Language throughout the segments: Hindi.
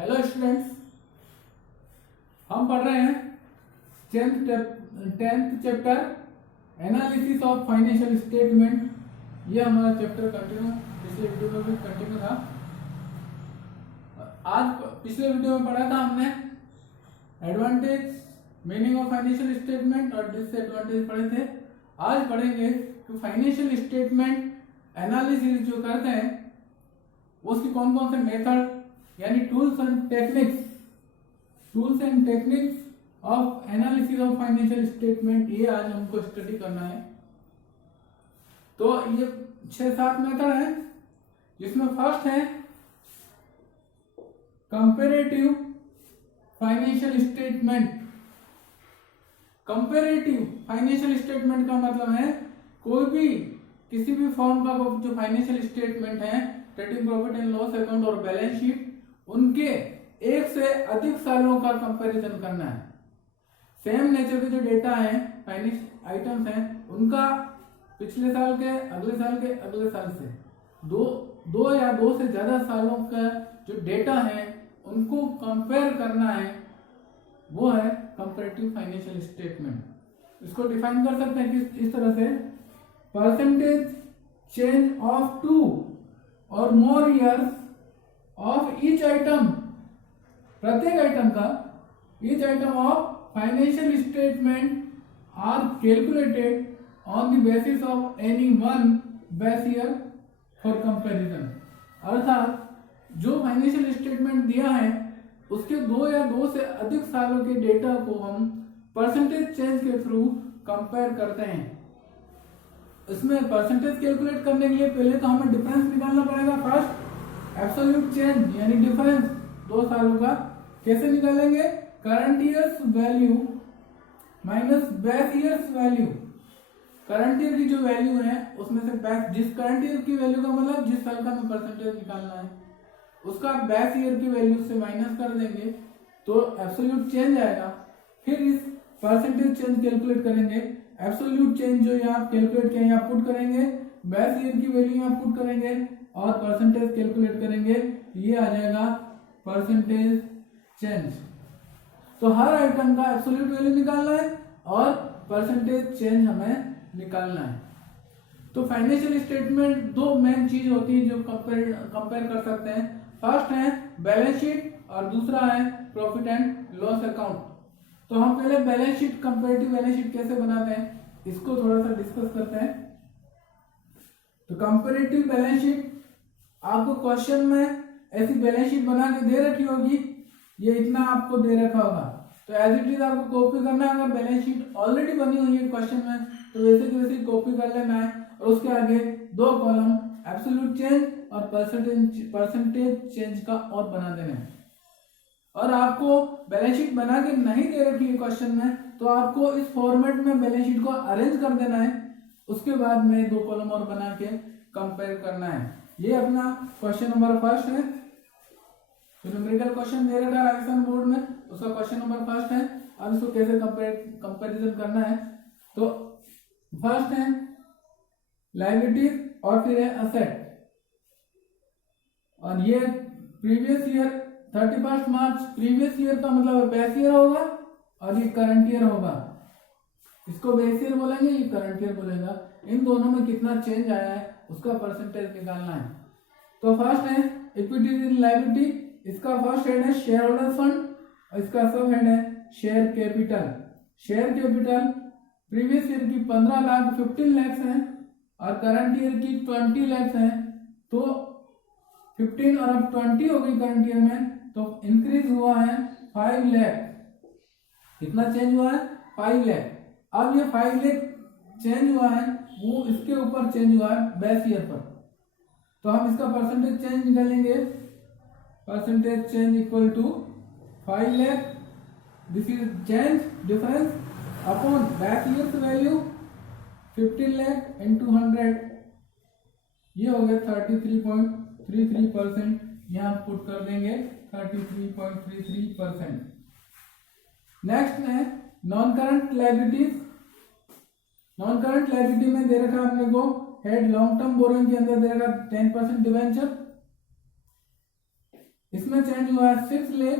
हेलो स्टूडेंट्स, हम पढ़ रहे हैं tenth chapter analysis of financial statement. ये हमारा चैप्टर कंटिन्यू पिछले वीडियो में भी कंटिन्यू था। आज पिछले वीडियो में पढ़ा था हमने advantage meaning of financial statement और डिसएडवांटेज पढ़े थे। आज पढ़ेंगे कि फाइनेंशियल स्टेटमेंट एनालिसिस जो करते हैं उसकी कौन कौन से मेथड यानी tools and techniques of analysis of financial statement, ये आज हमको स्टडी करना है। तो ये 6-7 मेथड है, जिसमें फर्स्ट है comparative financial statement. Comparative financial statement का मतलब है कोई भी किसी भी फॉर्म का जो फाइनेंशियल स्टेटमेंट है, trading profit and loss account और बैलेंस शीट, उनके एक से अधिक सालों का कंपैरिजन करना है। सेम नेचर के जो डेटा है, फाइनेंशियल आइटम्स हैं, उनका पिछले साल के, अगले साल के, अगले साल से दो या दो से ज्यादा सालों का जो डेटा है उनको कंपेयर करना है, वो है कंपैरेटिव फाइनेंशियल स्टेटमेंट। इसको डिफाइन कर सकते हैं कि इस तरह से, परसेंटेज चेंज ऑफ 2 और more years of each item, प्रत्येक आइटम का, each item of financial statement are calculated on the basis of any one base year for comparison. अर्थात जो फाइनेंशियल स्टेटमेंट दिया है उसके 2 या 2 से अधिक सालों के डेटा को हम परसेंटेज चेंज के थ्रू कंपेयर करते हैं। इसमें परसेंटेज कैलकुलेट करने के लिए पहले तो हमें डिफरेंस निकालना पड़ेगा। फर्स्ट एब्सोल्यूट चेंज यानी डिफरेंस 2 सालों का कैसे निकालेंगे? Current years value minus base years value. Current year की जो वैल्यू है उसमें से बेस, जिस करंट ईयर की वैल्यू का मतलब जिस साल का हमें परसेंटेज निकालना है, उसका बेस ईयर की वैल्यू से माइनस कर देंगे तो एब्सोल्यूट चेंज आएगा। फिर इस परसेंटेज चेंज कैलकुलेट करेंगे। एब्सोल्यूट चेंज जो यहाँ कैलकुलेट किया यहाँ पुट करेंगे, बेस ईयर की वैल्यू यहाँ पुट करेंगे और परसेंटेज कैलकुलेट करेंगे, ये आ जाएगा परसेंटेज चेंज। तो हर आइटम का एब्सोल्यूट वैल्यू निकालना है और परसेंटेज चेंज हमें निकालना है। तो फाइनेंशियल स्टेटमेंट 2 मेन चीज होती है जो कंपेयर कर सकते हैं। फर्स्ट है बैलेंस शीट और दूसरा है प्रॉफिट एंड लॉस अकाउंट। तो हम पहले balance sheet, comparative balance sheet कैसे बनाते हैं, इसको थोड़ा सा डिस्कस करते हैं। तो कंपैरेटिव बैलेंस शीट, आपको क्वेश्चन में ऐसी बैलेंस शीट बना के दे रखी होगी, ये इतना आपको दे रखा होगा, तो एज इट इज आपको कॉपी करना है। अगर बैलेंस शीट ऑलरेडी बनी हुई है क्वेश्चन में तो वैसे की वैसे कॉपी कर लेना है और उसके आगे 2 कॉलम एब्सोल्यूट चेंज और परसेंटेज चेंज का और बना देना है। और आपको बैलेंस शीट बना के नहीं दे रखी है क्वेश्चन में तो आपको इस फॉर्मेट में बैलेंस शीट को अरेंज कर देना है। उसके बाद में 2 कॉलम और बना के कंपेयर करना है। ये अपना क्वेश्चन नंबर फर्स्ट है, जो न्यूमेरिकल क्वेश्चन दे रखा है राजस्थान बोर्ड में, उसका क्वेश्चन नंबर फर्स्ट है। अब इसको कैसे कंपैरिजन करना है, तो फर्स्ट है लायबिलिटीज और फिर है असेट। और ये प्रीवियस ईयर 31 मार्च प्रीवियस ईयर का मतलब बेस ईयर होगा और ये करंट ईयर होगा। इसको बेस ईयर बोलेंगे, ये करंट ईयर बोलेगा। इन दोनों में कितना चेंज आया है उसका परसेंटेज निकालना है। तो फर्स्ट है इक्विटी इन लायबिलिटी, इसका फर्स्ट हेड है शेयर होल्डर फंड और इसका सब हेड है share capital. Share capital previous year की 15 लाख 15 लाख है और करंट ईयर की 20 लाख है, तो 15 और अब 20 हो गई करंट ईयर में, तो इंक्रीज हुआ है 5 लाख। कितना चेंज हुआ है? 5 लाख। अब ये 5 लाख चेंज हुआ है, वो इसके ऊपर चेंज हुआ है बेस ईयर पर, तो हम इसका परसेंटेज चेंज निकालेंगे। Percentage change equal to 5 lakh, this is change difference upon base year value 15 lakh into 100, ये हो गया 33.33%। यहाँ पुट कर देंगे 33.33%। नेक्स्ट है non current liabilities. Non current liability में दे रखा अपने को हेड लॉन्ग टर्म बोरोइंग के अंदर दे रखा 10% डिवेंचर, इसमें चेंज हुआ है 6 लाख,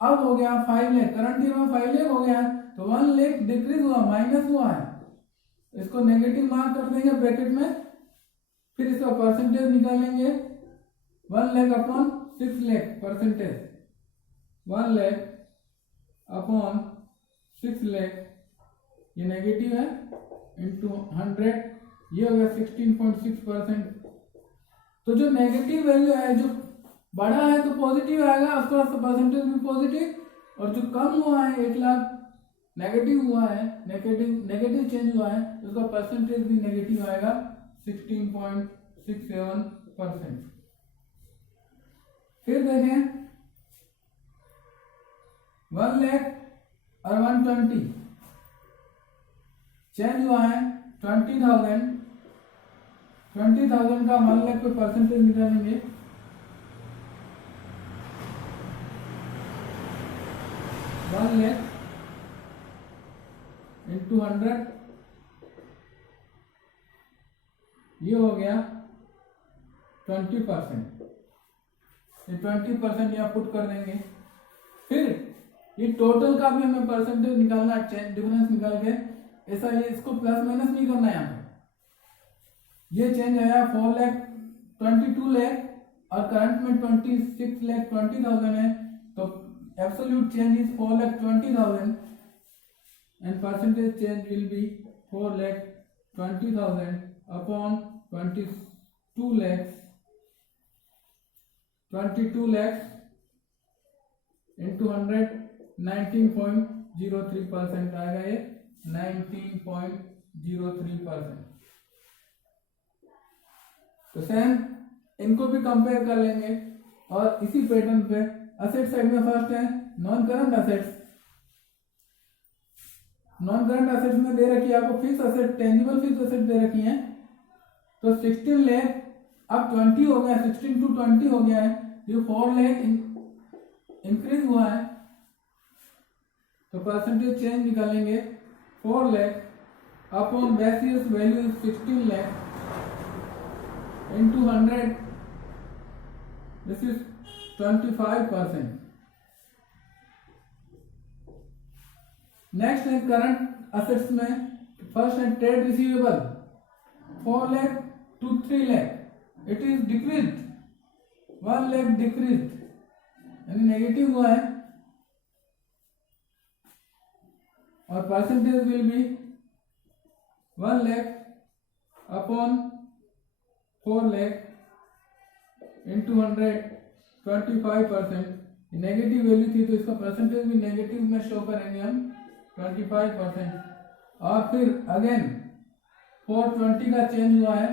अब हो गया 5 लाख। करंट ईयर में 5 लाख हो गया है तो 1 लाख डिक्रीज हुआ, माइनस हुआ है, इसको नेगेटिव मार्क कर देंगे ब्रैकेट में। फिर इसका परसेंटेज निकालेंगे 1 lakh upon 6 lakh, percentage 1 lakh upon 6 lakh, ये नेगेटिव है, इंटू 100, ये हो गया 16.6%। तो जो नेगेटिव वैल्यू है, जो बड़ा है तो पॉजिटिव आएगा, उसका परसेंटेज भी पॉजिटिव, और जो कम हुआ है 1 लाख नेगेटिव हुआ है, नेगेटिव चेंज हुआ है, उसका परसेंटेज भी नेगेटिव आएगा 16.67%। फिर देखें 1 लाख और 120 चेंज हुआ है 20,000 का 1 लाख पे परसेंटेज निकालेंगे। वन लाख इंटू 100, ये हो गया 20%। ये 20% यहाँ पुट कर देंगे। फिर ये टोटल का भी हमें परसेंटेज निकालना है, डिफरेंस निकाल के, ऐसा ये इसको प्लस माइनस नहीं करना है यहाँ पे। ये चेंज आया 4 लाख 22 लाख, और करंट में 26 लाख 20,000 है, तो absolute change is 4 lakh 20,000 and percentage change will be 4 lakh 20,000 upon 22 lakhs into 100, 19.03% आएगा, ये 19.03%। तो सेम इनको भी कंपेयर कर लेंगे, और इसी पैटर्न पे असेट साइड में फर्स्ट है non current assets. Non current assets में दे रखी है आपको fix asset, tangible fix asset दे रखी है, तो 16 लाख अब 20 हो गया, 16 to 20 हो गया है, ये 4 लाख इंक्रीज हुआ है, तो परसेंटेज चेंज निकालेंगे 4 lakh upon basis value 16 lakh into 100, this is 25%। Next है करंट असेट्स में, फर्स्ट है trade receivable 4 lakh to 3 lakh, it is decrease, 1 lakh decrease, यानी नेगेटिव हुआ है, और percentage will be 1 lakh upon 4 lakh into 100, 25%। Negative value थी तो इसका परसेंटेज भी नेगेटिव में शो करेंगे हम, 25%। और फिर अगेन 420 का चेंज हुआ है,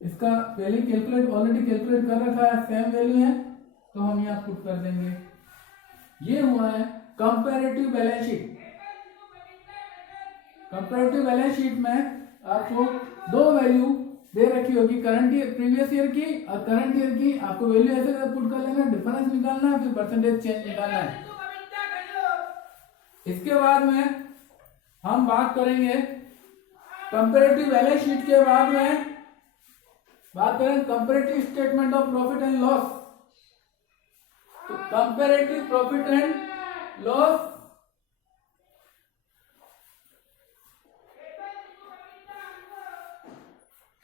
इसका पहले ऑलरेडी कैलकुलेट कर रखा है, सेम वैल्यू है, तो हम यहाँ पुट कर देंगे। ये हुआ है comparative balance sheet. Comparative balance sheet में आपको दो वैल्यू दे रखी होगी, करंट ईयर प्रीवियस ईयर की और करंट ईयर की, आपको वैल्यू ऐसे पुट कर लेना, डिफरेंस निकालना है, फिर परसेंटेज चेंज निकालना है। इसके बाद में हम बात करेंगे कंपैरेटिव बैलेंस शीट के बाद में बात करेंगे comparative statement of profit and loss. तो comparative profit and loss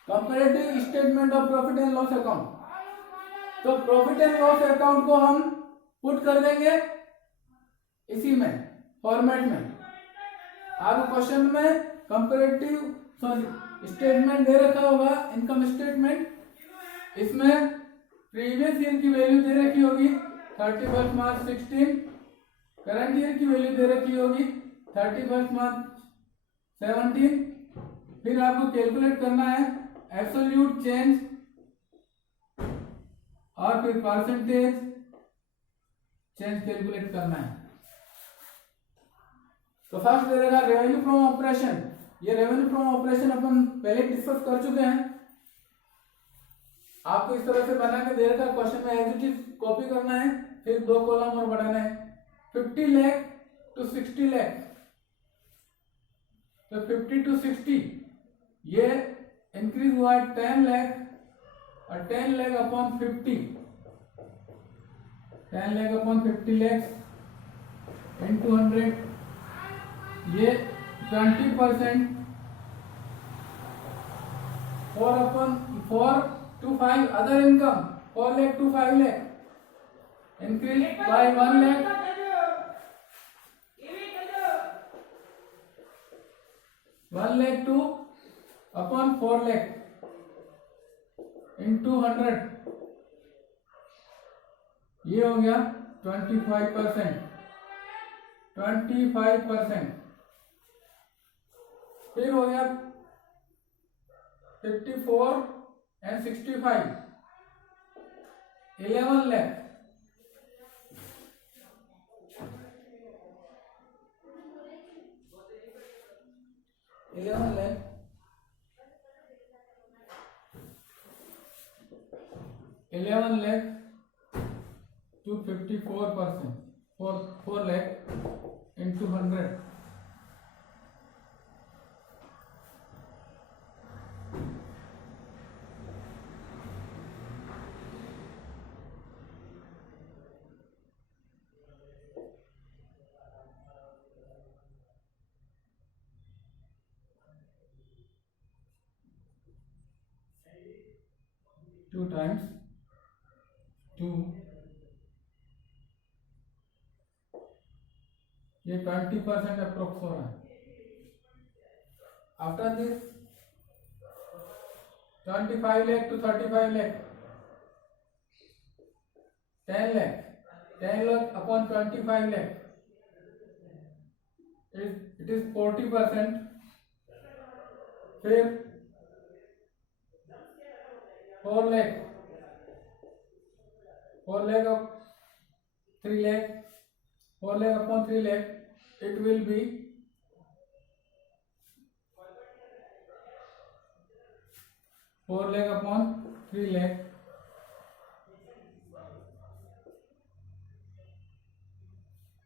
comparative statement of profit and loss account. तो प्रॉफिट एंड लॉस अकाउंट को हम पुट कर देंगे इसी में फॉर्मेट में। आपको क्वेश्चन में कंपैरेटिव स्टेटमेंट दे रखा होगा, इनकम स्टेटमेंट, इसमें प्रीवियस ईयर की वैल्यू दे रखी होगी 31 मार्च 16, करंट ईयर की वैल्यू दे रखी होगी 31 मार्च 17। फिर आपको कैलकुलेट करना है एब्सोल्यूट चेंज और फिर परसेंटेज चेंज कैलकुलेट करना है। तो फर्स्ट दे देगा रेवेन्यू फ्रॉम ऑपरेशन। ये रेवेन्यू फ्रॉम ऑपरेशन अपन पहले डिस्कस कर चुके हैं। आपको इस तरह से बना के दे रखा क्वेश्चन में, एज इट इज कॉपी करना है, फिर दो कॉलम और बढ़ाना है। 50 लाख टू 60 लाख, तो 50 टू 60 ये इंक्रीज हुआ है 10 लाख, और 10 lakh upon 50 10 lakh upon 50 lakh into 100, ये 20%। 4 to 5 other income, 4 lakh to 5 lakh, increase by 1 lakh, 1 lakh to upon 4 lakh into 100, ये हो गया 25%, 25%। फिर हो गया 54 and 65, 11 lakh, 11 lakh, 11 lakh to 54%, 4 lakh into 100, two times 2, ये 20% अप्रोक्स हो रहा है। After this 25 lakh to 35 lakh, 10 lakh, 10 lakh upon 25 lakh, it is 40%। फिर 4 lakh, 4 lakh of 3 lakh, 4 lakh upon 3 lakh, it will be 4 lakh upon 3 lakh,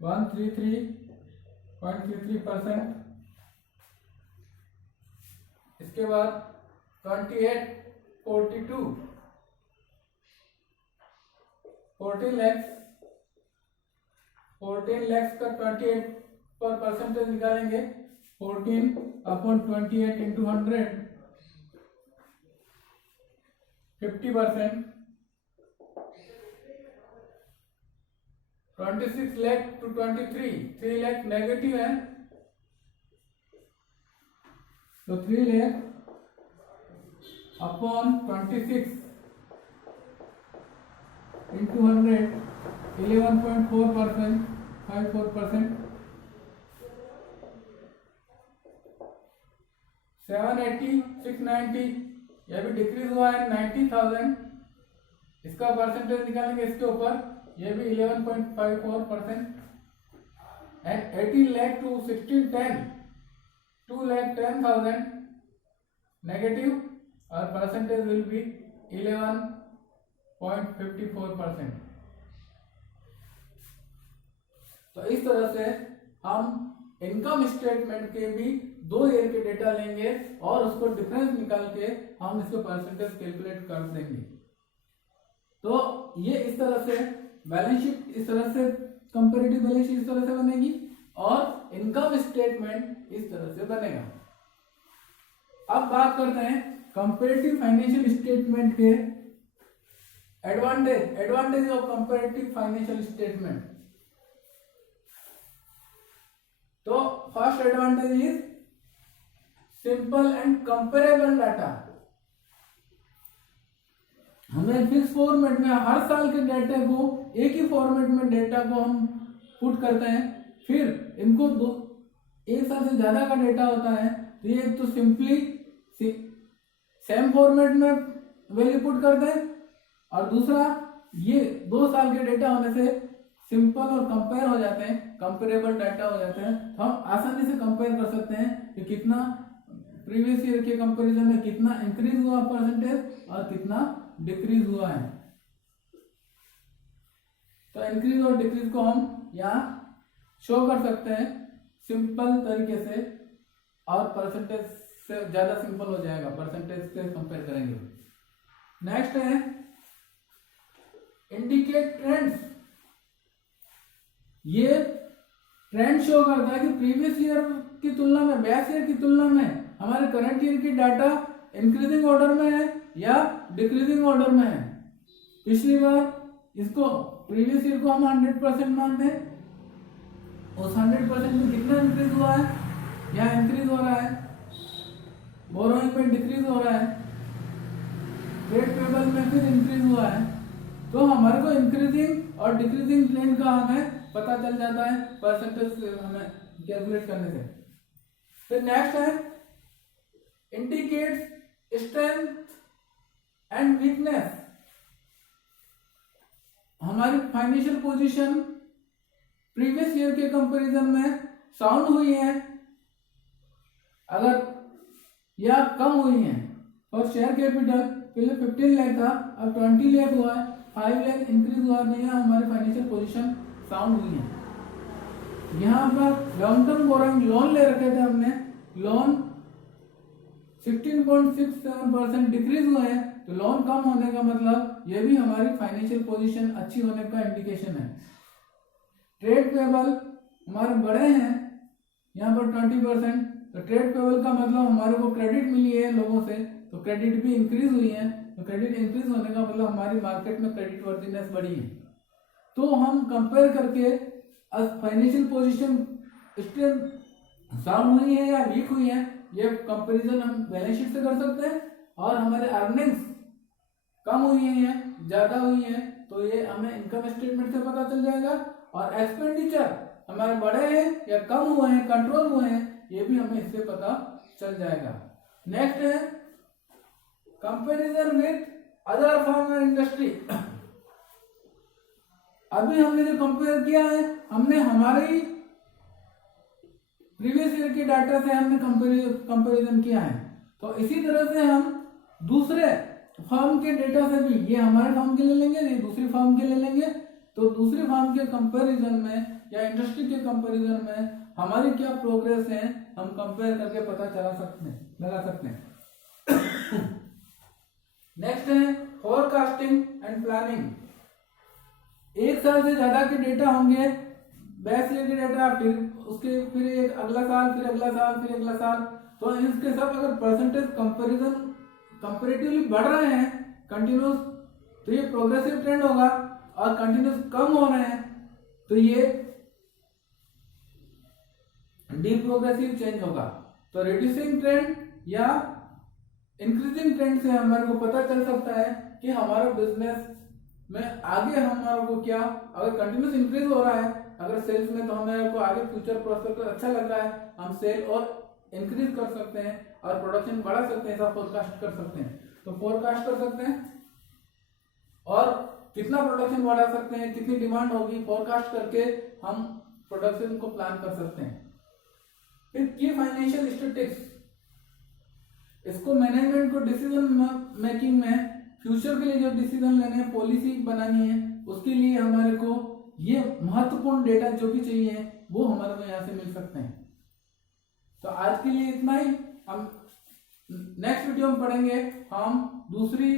133.33%। इसके बाद 28, 42, 14 lakhs, 14 lakhs का 28 पर परसेंटेज निकालेंगे। 14 upon 28 into 100, 50%। 26 lakh to 23, 3 lakh negative है, तो 3 lakh अपॉन 26 इंटू 100, 11.4%, 54%। 780, 690, यह भी डिक्रीज हुआ है 90,000, इसका परसेंटेज निकालेंगे इसके ऊपर, यह भी 11.54%। एंड 18 lakh to 1610, 2,10,000 नेगेटिव, और परसेंटेज विल बी 11.54%। तो इस तरह से हम इनकम स्टेटमेंट के भी 2 ईयर के डेटा लेंगे और उसको डिफरेंस निकाल के हम इसको परसेंटेज कैलकुलेट कर देंगे। तो ये इस तरह से बैलेंस शीट, इस तरह से कंपैरेटिव बैलेंस शीट इस तरह से बनेगी और इनकम स्टेटमेंट इस तरह से बनेगा। अब बात करते हैं कंपैरेटिव फाइनेंशियल स्टेटमेंट के advantage of comparative financial statement. तो first advantage is simple and comparable data. हमें फिक्स फॉर्मेट में हर साल के डाटा को एक ही फॉर्मेट में डेटा को हम पुट करते हैं, फिर इनको एक साल से ज्यादा का डेटा होता है तो ये तो सिंपली सेम फॉर्मेट में वैल्यू पुट करते हैं, और दूसरा ये 2 साल के डेटा होने से सिंपल और कंपेयर हो जाते हैं, कंपेरेबल डाटा हो जाते हैं। तो हम आसानी से कंपेयर कर सकते हैं कि कितना प्रीवियस ईयर के कंपैरिजन में कितना इंक्रीज हुआ परसेंटेज और कितना डिक्रीज हुआ है। तो इंक्रीज और डिक्रीज को हम यहाँ शो कर सकते हैं सिंपल तरीके से, और परसेंटेज से ज्यादा सिंपल हो जाएगा, परसेंटेज से कंपेयर करेंगे। नेक्स्ट है इंडिकेट ट्रेंड्स ये ट्रेंड शो करता है कि प्रीवियस ईयर की तुलना में, बेस ईयर की तुलना में हमारे करंट ईयर की डाटा इंक्रीजिंग ऑर्डर में है या डिक्रीजिंग ऑर्डर में है। पिछली बार इसको प्रीवियस ईयर को हम 100% मानते हैं, उस 100% में कितना इंक्रीज हुआ है, यहाँ इंक्रीज हो रहा है, बोरोइंग में डिक्रीज हो रहा है, ट्रेड पेबल में फिर इंक्रीज हुआ है। तो हमारे को इंक्रीजिंग और डिक्रीजिंग ट्रेंड का हमें पता चल जाता है परसेंटेज से, हमें कैलकुलेट करने से। फिर नेक्स्ट है इंडिकेट्स स्ट्रेंथ एंड वीकनेस। हमारी फाइनेंशियल पोजीशन प्रीवियस ईयर के कंपैरिजन में साउंड हुई है अगर या कम हुई है। और शेयर कैपिटल पहले 15 लाख था, अब 20 लाख हुआ है, 5 लाख इंक्रीज हुआ है, यहाँ हमारी फाइनेंशियल पोजीशन साउंड हुई है। यहाँ पर लॉन्ग टर्म बोरोइंग लोन ले रखे थे हमने, लोन 16.67% डिक्रीज हुए हैं, तो लोन कम होने का मतलब ये भी हमारी फाइनेंशियल पोजीशन अच्छी होने का इंडिकेशन है। ट्रेड पेबल हमारे बड़े हैं यहाँ पर 20%, तो ट्रेड पेबल का मतलब हमारे को क्रेडिट मिली है लोगों से, तो क्रेडिट भी इंक्रीज हुई है, तो क्रेडिट इंक्रीज होने का मतलब हमारी मार्केट में क्रेडिट वर्दीनेस बढ़ी है। तो हम कंपेयर करके फाइनेंशियल पोजीशन स्ट्रेंथ साउंड हुई है या वीक हुई है, ये कंपैरिजन हम बैलेंस शीट से कर सकते हैं। और हमारे अर्निंग्स कम हुई है या ज्यादा हुई है, तो ये हमें इनकम स्टेटमेंट से पता चल जाएगा। और एक्सपेंडिचर हमारे बढ़े हैं या कम हुए हैं, कंट्रोल हुए हैं, ये भी हमें इससे पता चल जाएगा। नेक्स्ट है comparison with other firm and industry. अभी हमने जो कंपेयर किया है, हमने हमारे ही प्रीवियस ईयर के डाटा से हमने कंपैरिजन किया है। तो इसी तरह से हम दूसरे फर्म के डेटा से भी, ये हमारे फर्म के ले लेंगे, ये दूसरी फर्म के ले लेंगे, तो दूसरी फर्म के कंपैरिजन में या इंडस्ट्री के कंपैरिजन में हमारी क्या प्रोग्रेस है, हम कंपेयर करके पता लगा सकते हैं। नेक्स्ट है फोरकास्टिंग एंड प्लानिंग। एक साल से ज्यादा के डेटा होंगे, बेस ईयर के डेटा, फिर एक अगला साल, फिर अगला साल, फिर अगला साल, तो इसके सब अगर परसेंटेज कंपैरेटिवली बढ़ रहे हैं कंटिन्यूस, तो ये प्रोग्रेसिव ट्रेंड होगा। और कंटिन्यूस कम हो रहे हैं तो ये डिप्रोग्रेसिव चेंज होगा। तो रिड्यूसिंग ट्रेंड या इंक्रीजिंग ट्रेंड से हमारे को पता चल सकता है कि हमारा बिजनेस में आगे हमारे को क्या, अगर कंटिन्यूस इंक्रीज हो रहा है अगर सेल्स में, तो हमें को आगे फ्यूचर प्रोस्पेक्ट अच्छा लग रहा है, हम सेल और इंक्रीज कर सकते हैं और प्रोडक्शन बढ़ा सकते हैं, ऐसा फोरकास्ट कर सकते हैं। तो फोरकास्ट कर सकते हैं और कितना प्रोडक्शन बढ़ा सकते हैं, कितनी डिमांड होगी, फोरकास्ट करके हम प्रोडक्शन को प्लान कर सकते हैं। फिर की फाइनेंशियल स्टैटिस्टिक्स, इसको मैनेजमेंट को डिसीजन मेकिंग में फ्यूचर के लिए जो डिसीजन लेने हैं, पॉलिसी बनानी है, उसके लिए हमारे को ये महत्वपूर्ण डेटा जो भी चाहिए वो हमारे को यहाँ से मिल सकते हैं। तो आज के लिए इतना ही। हम नेक्स्ट वीडियो में पढ़ेंगे हम दूसरी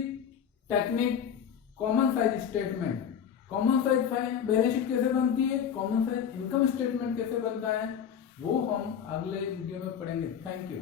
technique, common size statement. Common size balance sheet कैसे बनती है, कॉमन साइज इनकम स्टेटमेंट कैसे बनता है, वो हम अगले वीडियो में पढ़ेंगे। Thank you.